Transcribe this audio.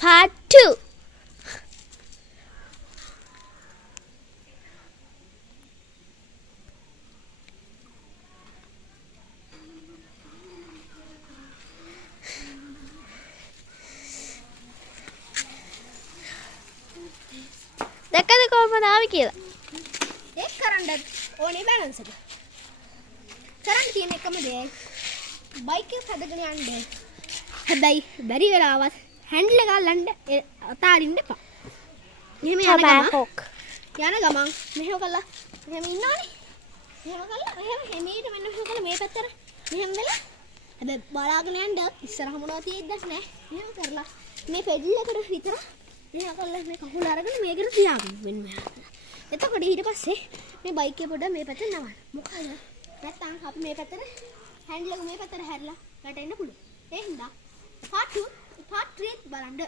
part 2. දැක්කද කොහොමද ආවේ කියලා? ඒක කරන්න ඕනේ බැලන්ස් එක. කරන්න තියෙන එකම දේ බයික් එක හදගෙන යන්න. හැබැයි බැරි වෙලාවත් හැන්ඩල් එක අල්ලන්න අතාරින්න එපා. මෙහෙම යන ගමන් මෙහෙම කළා මෙහෙම ඉන්නවනේ. මෙහෙම කළා මෙහෙම මෙහෙට මෙන්න මෙහෙම කළා මේ පැත්තට මෙහෙම වෙලා හැබැයි බලාගෙන යන්න ඉස්සරහ මොනවද තියෙද්දක් නැහැ. මෙහෙම කරලා මේ පෙඩල් එකට විතර මෙහෙම කළා මේ කකුල අරගෙන මේකට තියාගන්න මෙන්න මෙහා. එතකොට ඊට පස්සේ මේ බයික් එක පොඩ්ඩක් මේ පැත්තට නවන්න. මොකද නැත්තම් අපි මේ පැත්තට හැන්ඩල් එක මේ පැත්තට හැරලා වැටෙන්න පුළුවන්. ඒ හින්දා part 2 part 3 බලන්න.